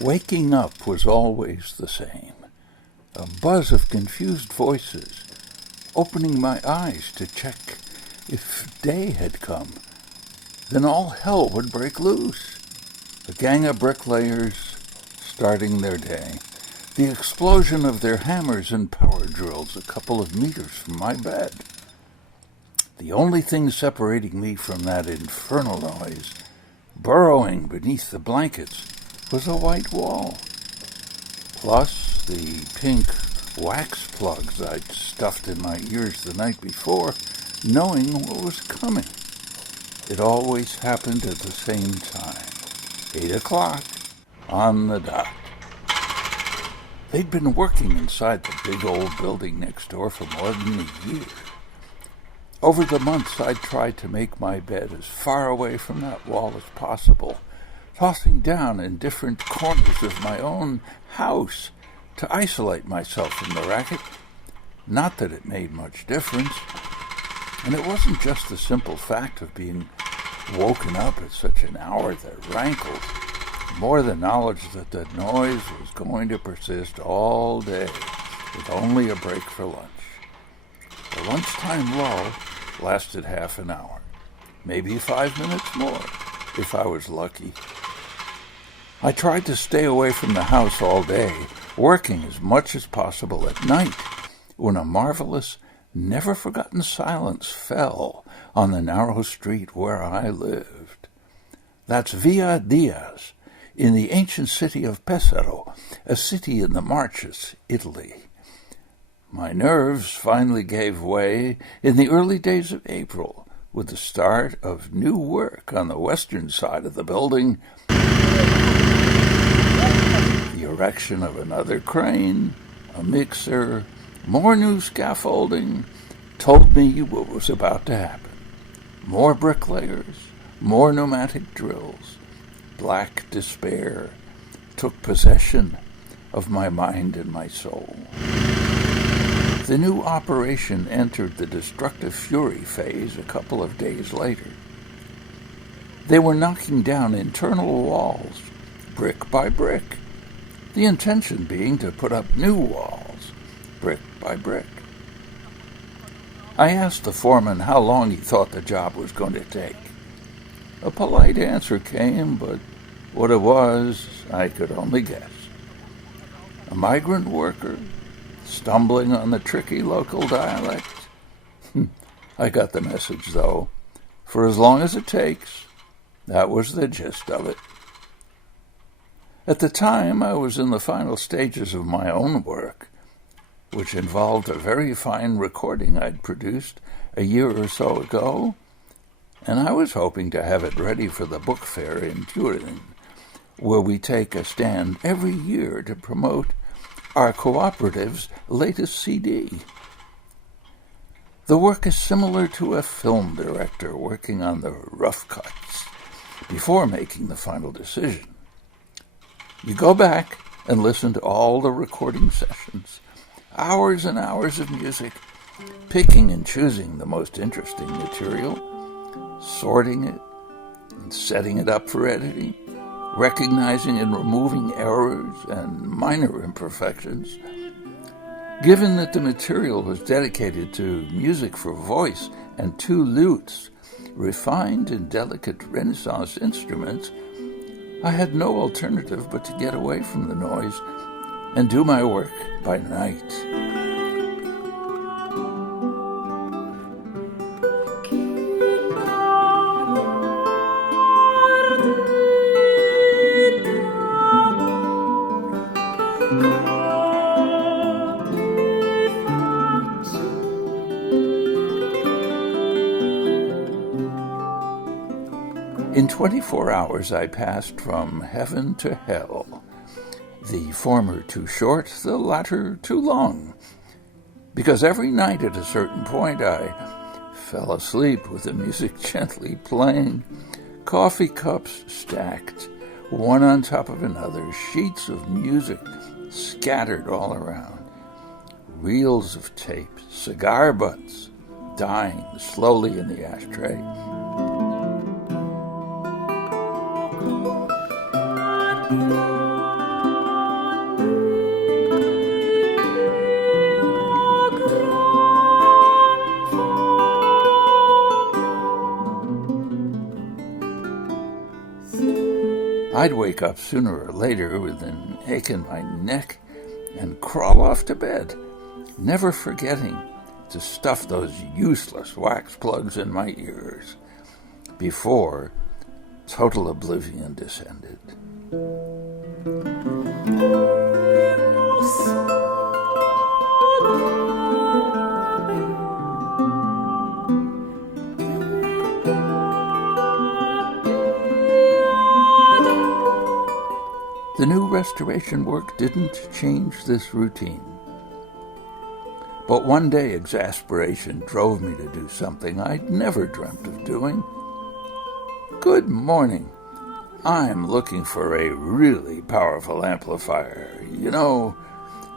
Waking up was always the same. A buzz of confused voices, opening my eyes to check if day had come. Then all hell would break loose. A gang of bricklayers starting their day. The explosion of their hammers and power drills a couple of meters from my bed. The only thing separating me from that infernal noise, burrowing beneath the blankets, was a white wall, plus the pink wax plugs I'd stuffed in my ears the night before, knowing what was coming. It always happened at the same time, 8 o'clock, on the dot. They'd been working inside the big old building next door for more than a year. Over the months, I'd tried to make my bed as far away from that wall as possible, tossing down in different corners of my own house to isolate myself from the racket. Not that it made much difference. And it wasn't just the simple fact of being woken up at such an hour that rankled, more the knowledge that the noise was going to persist all day, with only a break for lunch. The lunchtime lull lasted half an hour, maybe 5 minutes more, if I was lucky. I tried to stay away from the house all day, working as much as possible at night, when a marvelous, never-forgotten silence fell on the narrow street where I lived. That's Via Diaz, in the ancient city of Pesaro, a city in the Marches, Italy. My nerves finally gave way in the early days of April, with the start of new work on the western side of the building, the erection of another crane, a mixer, more new scaffolding, told me what was about to happen. More bricklayers, more pneumatic drills. Black despair took possession of my mind and my soul. The new operation entered the destructive fury phase a couple of days later. They were knocking down internal walls, brick by brick, the intention being to put up new walls, brick by brick. I asked the foreman how long he thought the job was going to take. A polite answer came, but what it was, I could only guess. A migrant worker, stumbling on the tricky local dialect. I got the message, though. For as long as it takes, that was the gist of it. At the time, I was in the final stages of my own work, which involved a very fine recording I'd produced a year or so ago, and I was hoping to have it ready for the book fair in Turin, where we take a stand every year to promote our cooperative's latest CD. The work is similar to a film director working on the rough cuts before making the final decision. You go back and listen to all the recording sessions, hours and hours of music, picking and choosing the most interesting material, sorting it and setting it up for editing, recognizing and removing errors and minor imperfections. Given that the material was dedicated to music for voice and 2 lutes, refined and delicate Renaissance instruments, I had no alternative but to get away from the noise and do my work by night. In 24 hours I passed from heaven to hell, the former too short, the latter too long, because every night at a certain point I fell asleep with the music gently playing, coffee cups stacked, one on top of another, sheets of music scattered all around, reels of tape, cigar butts dying slowly in the ashtray. I'd wake up sooner or later with an ache in my neck and crawl off to bed, never forgetting to stuff those useless wax plugs in my ears before total oblivion descended. The new restoration work didn't change this routine. But one day exasperation drove me to do something I'd never dreamt of doing. Good morning. I'm looking for a really powerful amplifier. You know,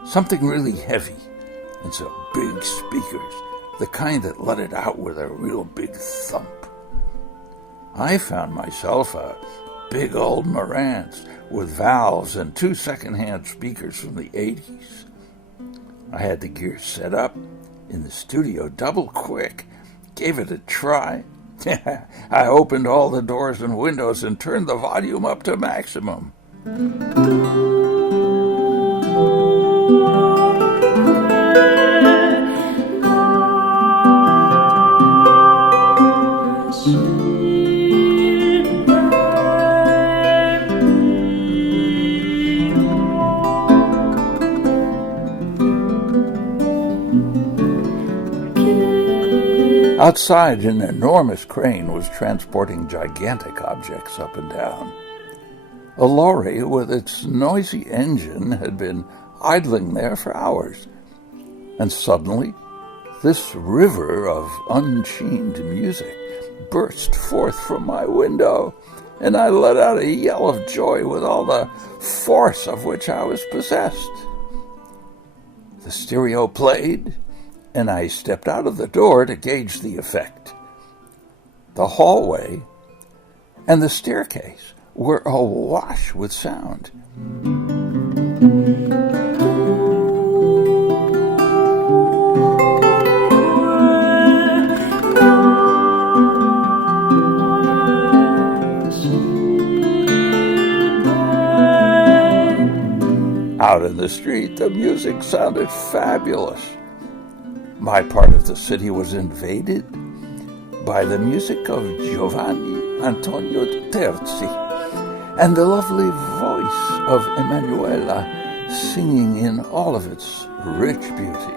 something really heavy and some big speakers, the kind that let it out with a real big thump. I found myself a big old Marantz with valves and 2 second-hand speakers from the 80s. I had the gear set up in the studio double quick, gave it a try. I opened all the doors and windows and turned the volume up to maximum. Outside, an enormous crane was transporting gigantic objects up and down. A lorry with its noisy engine had been idling there for hours, and suddenly this river of unchained music burst forth from my window, and I let out a yell of joy with all the force of which I was possessed. The stereo played, and I stepped out of the door to gauge the effect. The hallway and the staircase were awash with sound. Out in the street, the music sounded fabulous. My part of the city was invaded by the music of Giovanni Antonio Terzi and the lovely voice of Emanuela singing in all of its rich beauty.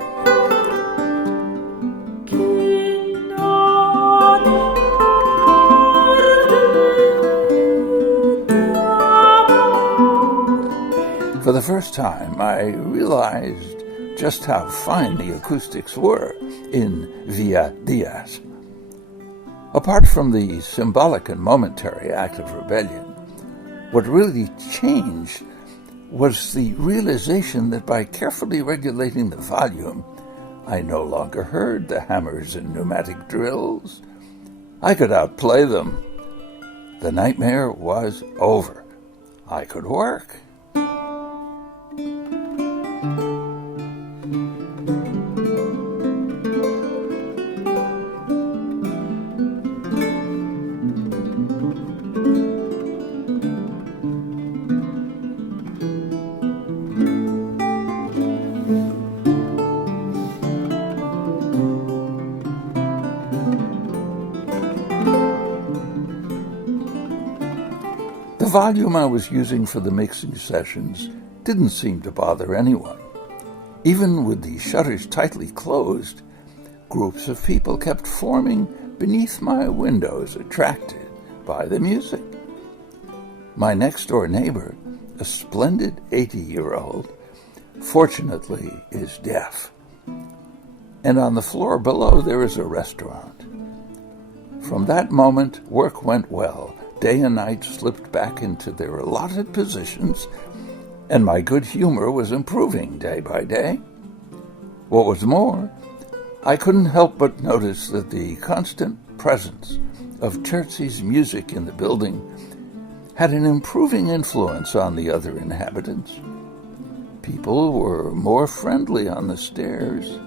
For the first time, I realized just how fine the acoustics were in Villa Diaz. Apart from the symbolic and momentary act of rebellion, what really changed was the realization that by carefully regulating the volume, I no longer heard the hammers and pneumatic drills. I could outplay them. The nightmare was over. I could work. The volume I was using for the mixing sessions didn't seem to bother anyone. Even with the shutters tightly closed, groups of people kept forming beneath my windows, attracted by the music. My next-door neighbor, a splendid 80-year-old, fortunately is deaf. And on the floor below there is a restaurant. From that moment, work went well. Day and night slipped back into their allotted positions, and my good humor was improving day by day. What was more, I couldn't help but notice that the constant presence of Terzi's music in the building had an improving influence on the other inhabitants. People were more friendly on the stairs.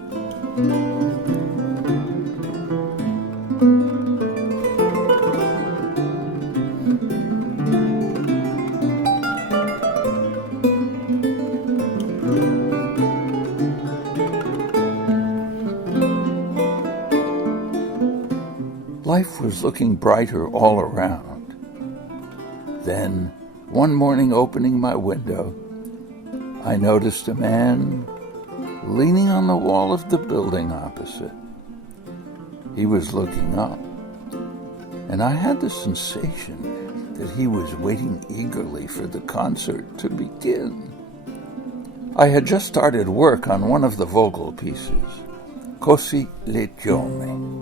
Life was looking brighter all around. Then, one morning opening my window, I noticed a man leaning on the wall of the building opposite. He was looking up, and I had the sensation that he was waiting eagerly for the concert to begin. I had just started work on one of the vocal pieces, Così legione.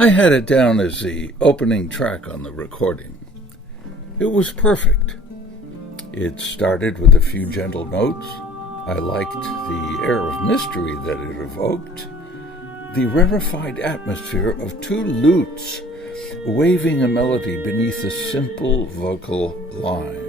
I had it down as the opening track on the recording. It was perfect. It started with a few gentle notes. I liked the air of mystery that it evoked, the rarefied atmosphere of two lutes waving a melody beneath a simple vocal line.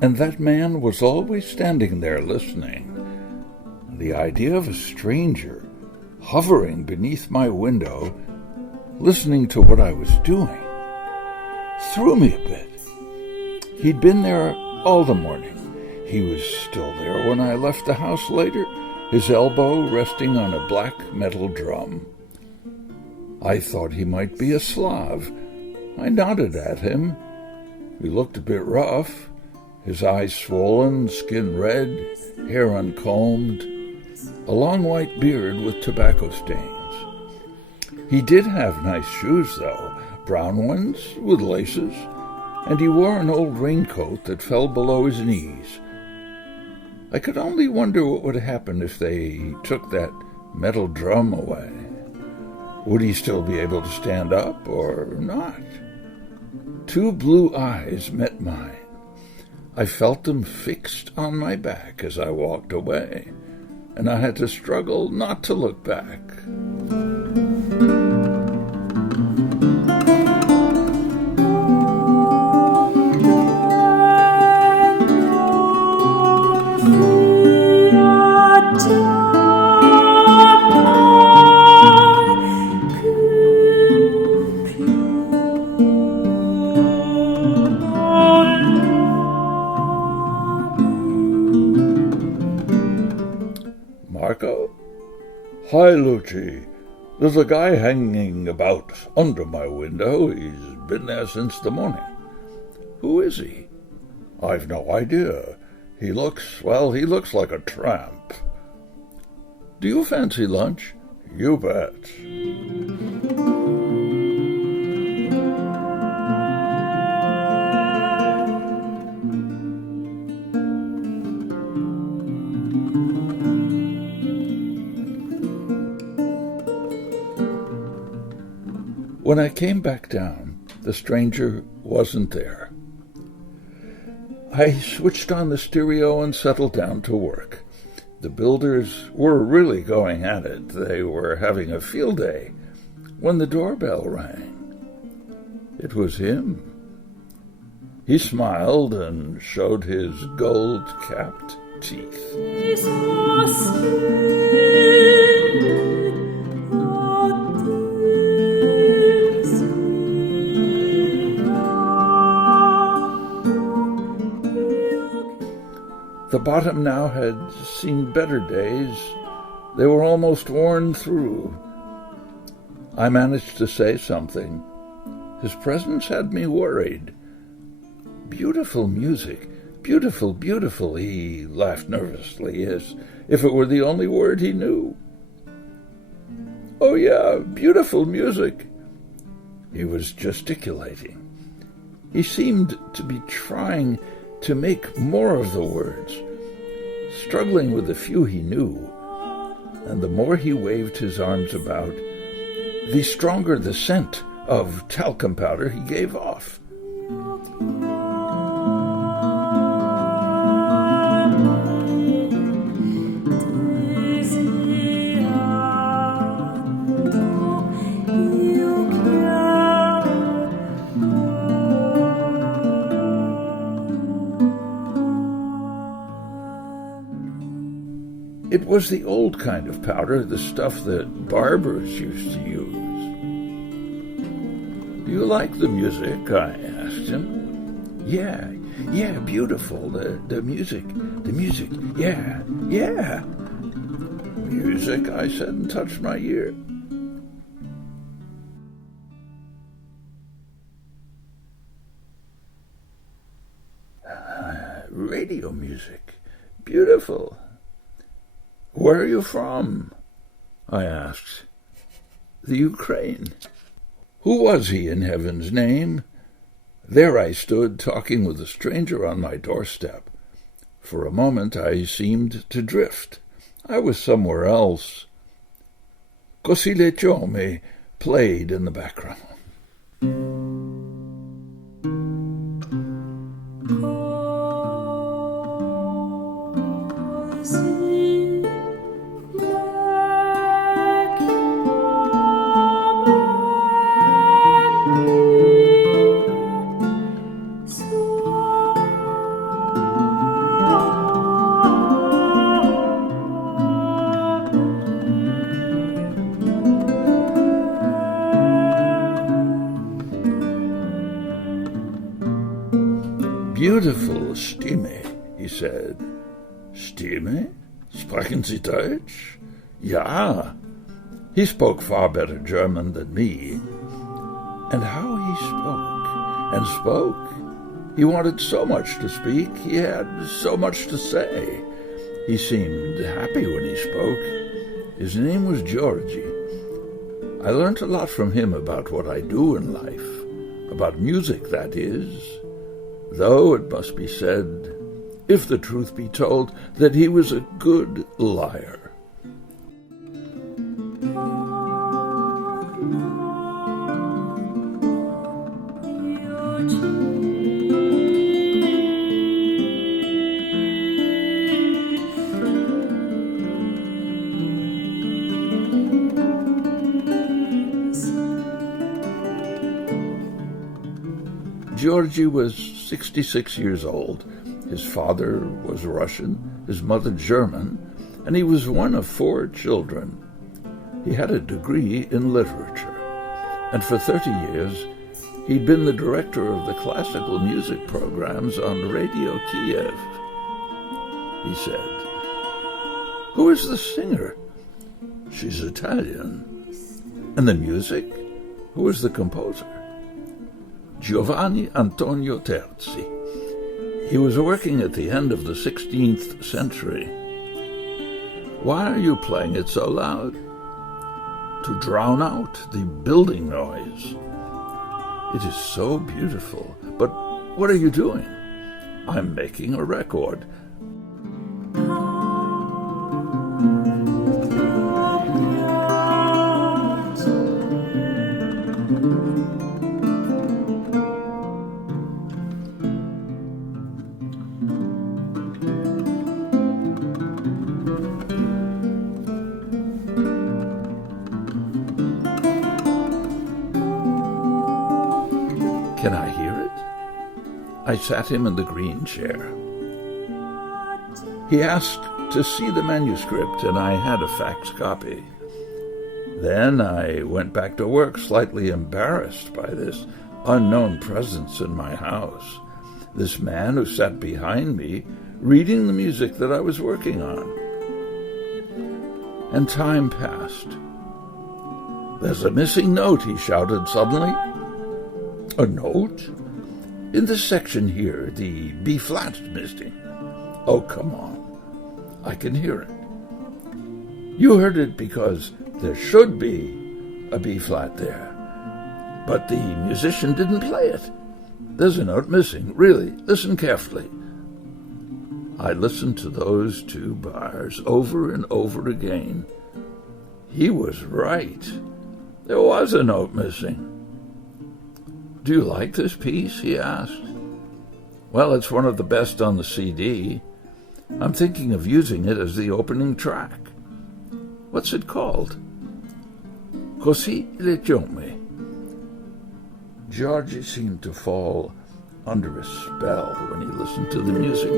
And that man was always standing there listening. The idea of a stranger hovering beneath my window, listening to what I was doing, threw me a bit. He'd been there all the morning. He was still there when I left the house later, his elbow resting on a black metal drum. I thought he might be a Slav. I nodded at him. He looked a bit rough. His eyes swollen, skin red, hair uncombed, a long white beard with tobacco stains. He did have nice shoes, though, brown ones with laces, and he wore an old raincoat that fell below his knees. I could only wonder what would happen if they took that metal drum away. Would he still be able to stand up or not? Two blue eyes met mine. I felt them fixed on my back as I walked away, and I had to struggle not to look back. Marco? Hi, Luci. There's a guy hanging about under my window. He's been there since the morning. Who is he? I've no idea. He looks like a tramp. Do you fancy lunch? You bet. When I came back down, the stranger wasn't there. I switched on the stereo and settled down to work. The builders were really going at it. They were having a field day when the doorbell rang. It was him. He smiled and showed his gold-capped teeth. The bottom now had seen better days. They were almost worn through. I managed to say something. His presence had me worried. Beautiful music. Beautiful, beautiful, he laughed nervously, as if it were the only word he knew. Oh, yeah, beautiful music. He was gesticulating. He seemed to be trying to make more of the words, struggling with the few he knew, and the more he waved his arms about, the stronger the scent of talcum powder he gave off. It was the old kind of powder, the stuff that barbers used to use. Do you like the music? I asked him. Yeah, beautiful. The music, yeah. Music, I said, and touched my ear. Radio music, beautiful. Where are you from? I asked. The Ukraine. Who was he, in heaven's name? There I stood, talking with a stranger on my doorstep. For a moment I seemed to drift. I was somewhere else. Così le ciome played in the background. Beautiful, steamy, he said. Steamy? Sprechen Sie Deutsch? Ja. He spoke far better German than me. And how he spoke. He wanted so much to speak. He had so much to say. He seemed happy when he spoke. His name was Giorgios. I learnt a lot from him about what I do in life, about music, that is. Though it must be said, if the truth be told, that he was a good liar. Giorgios was 66 years old. His father was Russian, his mother German, and he was one of 4 children. He had a degree in literature, and for 30 years he'd been the director of the classical music programs on Radio Kiev. He said, "Who is the singer?" "She's Italian." "And the music? Who is the composer?" "Giovanni Antonio Terzi. He was working at the end of the 16th century. Why are you playing it so loud?" "To drown out the building noise." "It is so beautiful. But what are you doing?" "I'm making a record." Can I hear it? I sat him in the green chair. He asked to see the manuscript, and I had a fax copy. Then I went back to work, slightly embarrassed by this unknown presence in my house, this man who sat behind me, reading the music that I was working on. And time passed. "There's a missing note," he shouted suddenly. "A note?" In this section here, the B-flat is missing. Oh, come on. I can hear it. You heard it because there should be a B-flat there. But the musician didn't play it. There's a note missing. Really, listen carefully. I listened to those two bars over and over again. He was right. There was a note missing. Do you like this piece? He asked. Well, it's one of the best on the CD. I'm thinking of using it as the opening track. What's it called? Così leggiome. Giorgios seemed to fall under a spell when he listened to the music.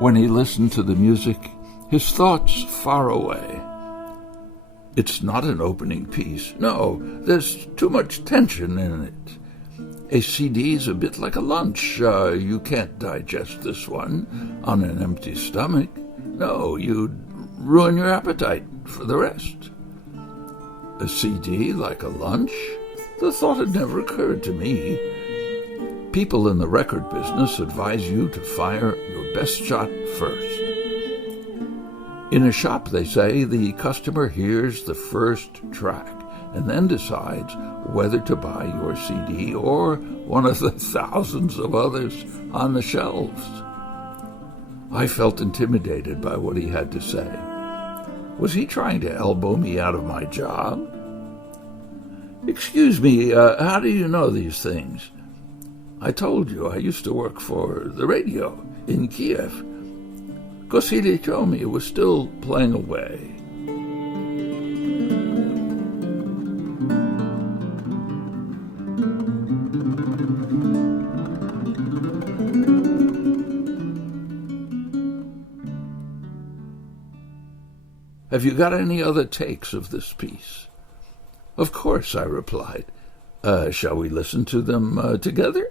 When he listened to the music, his thoughts far away. It's not an opening piece. No, there's too much tension in it. A CD's a bit like a lunch. You can't digest this one on an empty stomach. No, you'd ruin your appetite for the rest. A CD like a lunch? The thought had never occurred to me. People in the record business advise you to fire your best shot first. In a shop, they say, the customer hears the first track and then decides whether to buy your CD or one of the thousands of others on the shelves. I felt intimidated by what he had to say. Was he trying to elbow me out of my job? Excuse me, how do you know these things? I told you I used to work for the radio in Kiev. Così leggiome was still playing away. Have you got any other takes of this piece? Of course, I replied. Shall we listen to them together?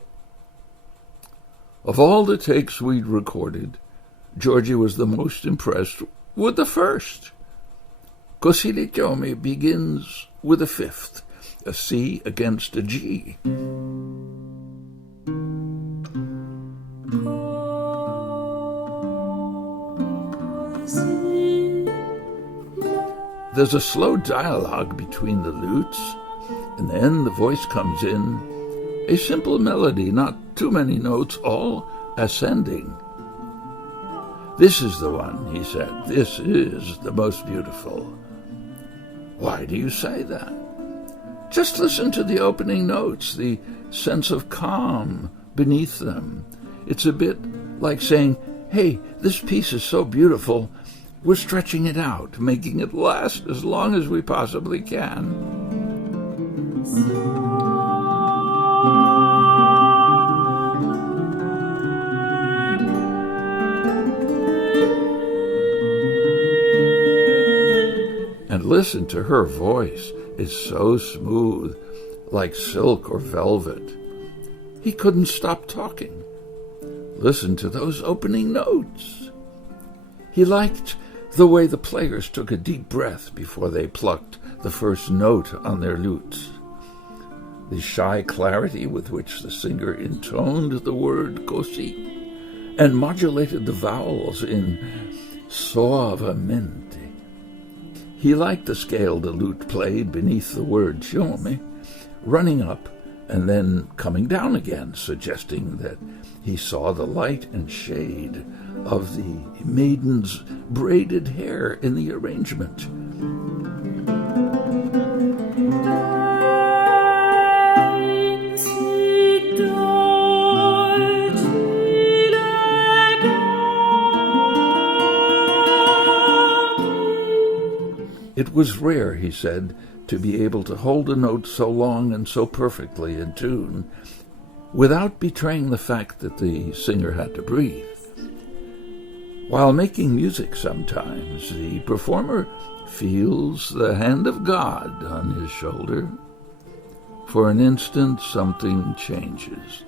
Of all the takes we'd recorded, Giorgio was the most impressed with the first. Così leggiome begins with a fifth, a C against a G. There's a slow dialogue between the lutes, and then the voice comes in, a simple melody, not too many notes, all ascending. This is the one, he said. This is the most beautiful. Why do you say that? Just listen to the opening notes, the sense of calm beneath them. It's a bit like saying, hey, this piece is so beautiful, we're stretching it out, making it last as long as we possibly can. And listen to her voice. It's so smooth, like silk or velvet. He couldn't stop talking. Listen to those opening notes. He liked the way the players took a deep breath before they plucked the first note on their lutes. The shy clarity with which the singer intoned the word così and modulated the vowels in suavemente. He liked the scale the lute played beneath the word giome, running up and then coming down again, suggesting that he saw the light and shade of the maiden's braided hair in the arrangement. It was rare, he said, to be able to hold a note so long and so perfectly in tune without betraying the fact that the singer had to breathe. While making music sometimes, the performer feels the hand of God on his shoulder. For an instant, something changes.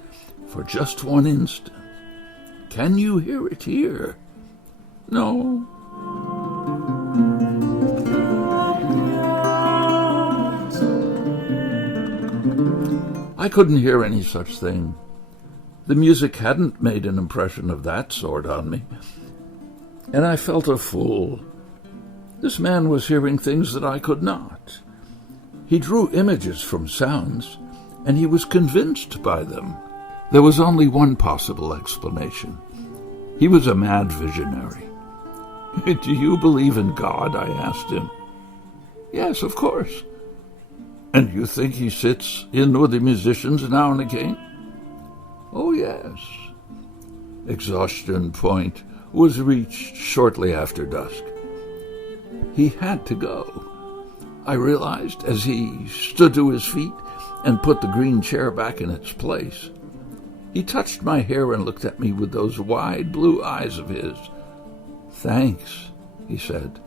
For just one instant. Can you hear it here? No. I couldn't hear any such thing. The music hadn't made an impression of that sort on me. And I felt a fool. This man was hearing things that I could not. He drew images from sounds, and he was convinced by them. There was only one possible explanation. He was a mad visionary. Do you believe in God? I asked him. Yes, of course. And you think he sits in with the musicians now and again? Oh, yes. Exhaustion point was reached shortly after dusk. He had to go. I realized as he stood to his feet and put the green chair back in its place. He touched my hair and looked at me with those wide blue eyes of his. Thanks, he said.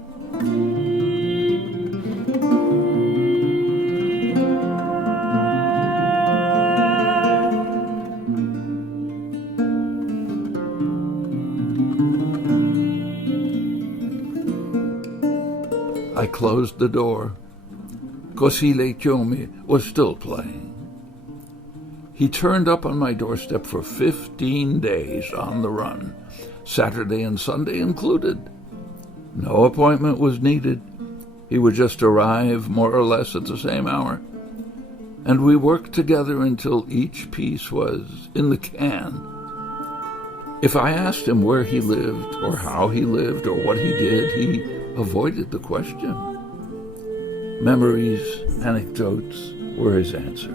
I closed the door. Così le chiome was still playing. He turned up on my doorstep for 15 days on the run, Saturday and Sunday included. No appointment was needed. He would just arrive more or less at the same hour, and we worked together until each piece was in the can. If I asked him where he lived, or how he lived, or what he did, he avoided the question. Memories, anecdotes were his answer.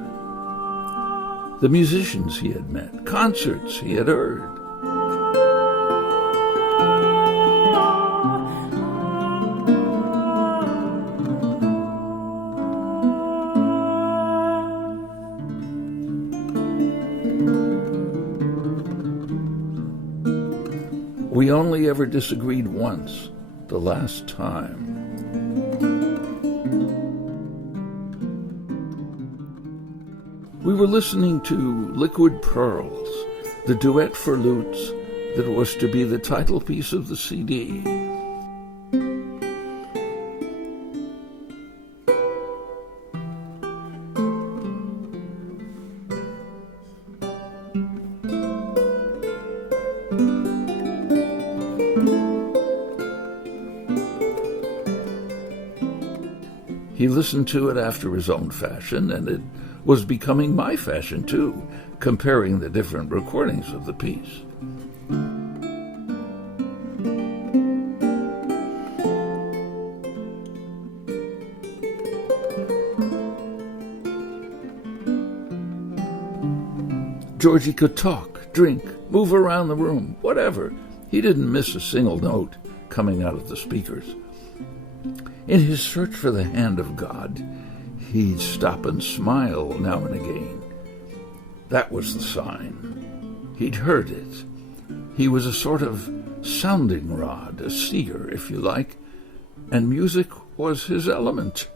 The musicians he had met, concerts he had heard. We only ever disagreed once, the last time. We were listening to Liquide Pearls, the duet for lutes that was to be the title piece of the CD. He listened to it after his own fashion, and it was becoming my fashion too, comparing the different recordings of the piece. Georgie could talk, drink, move around the room, whatever. He didn't miss a single note coming out of the speakers. In his search for the hand of God, he'd stop and smile now and again. That was the sign. He'd heard it. He was a sort of sounding rod, a seer, if you like, and music was his element.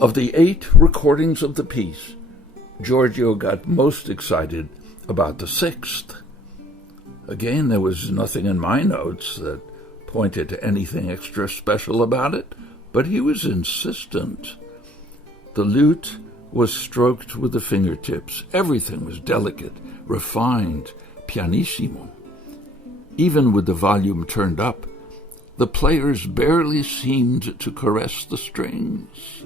Of the 8 recordings of the piece, Giorgio got most excited about the 6th. Again, there was nothing in my notes that pointed to anything extra special about it, but he was insistent. The lute was stroked with the fingertips. Everything was delicate, refined, pianissimo. Even with the volume turned up, the players barely seemed to caress the strings.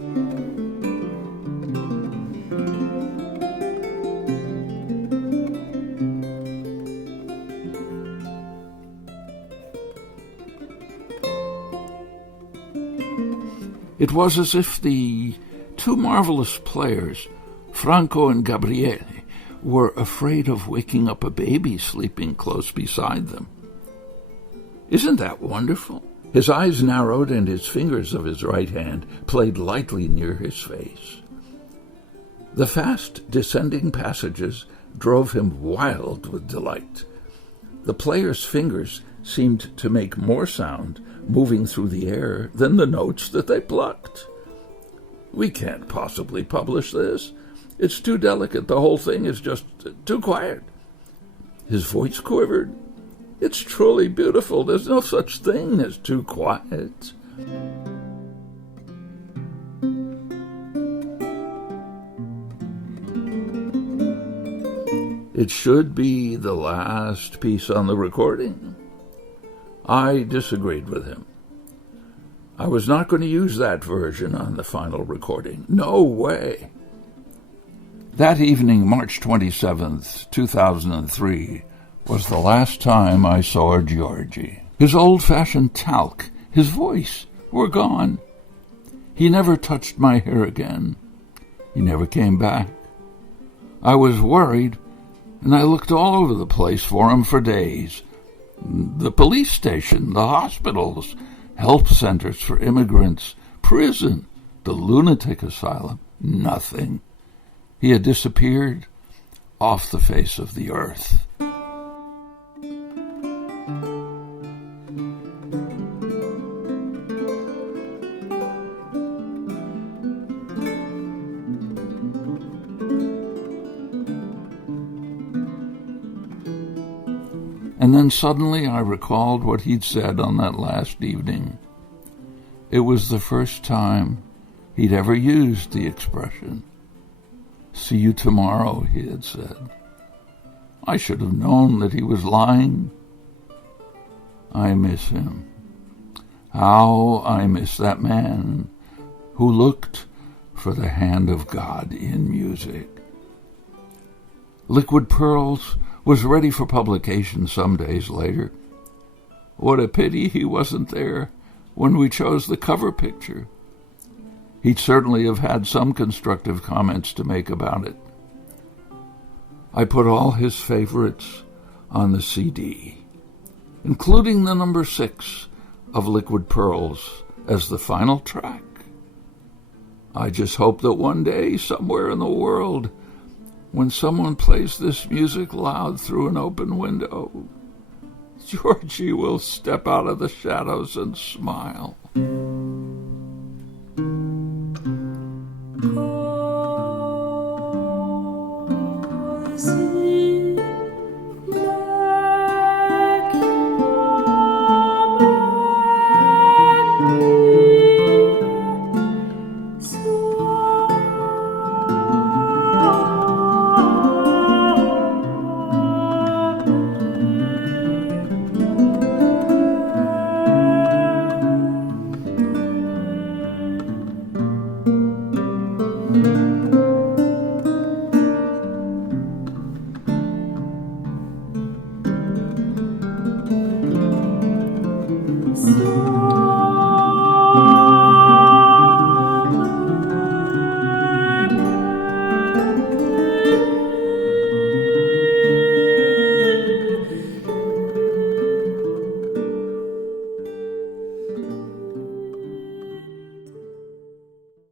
It was as if the 2 marvelous players, Franco and Gabriele, were afraid of waking up a baby sleeping close beside them. Isn't that wonderful? His eyes narrowed and his fingers of his right hand played lightly near his face. The fast descending passages drove him wild with delight. The player's fingers seemed to make more sound moving through the air than the notes that they plucked. "We can't possibly publish this. It's too delicate. The whole thing is just too quiet." His voice quivered. "It's truly beautiful. There's no such thing as too quiet." It should be the last piece on the recording. I disagreed with him. I was not going to use that version on the final recording. No way. That evening, March 27th, 2003, was the last time I saw Giorgi. His old-fashioned talc, his voice, were gone. He never touched my hair again. He never came back. I was worried, and I looked all over the place for him for days. The police station, the hospitals, help centers for immigrants, prison, the lunatic asylum. Nothing. He had disappeared off the face of the earth. And then suddenly I recalled what he'd said on that last evening. It was the first time he'd ever used the expression. "See you tomorrow," he had said. I should have known that he was lying. I miss him. How I miss that man who looked for the hand of God in music. Liquid Pearls was ready for publication some days later. What a pity he wasn't there when we chose the cover picture. He'd certainly have had some constructive comments to make about it. I put all his favorites on the CD, including the number 6 of Liquid Pearls as the final track. I just hope that one day, somewhere in the world, when someone plays this music loud through an open window, Giorgi will step out of the shadows and smile. Così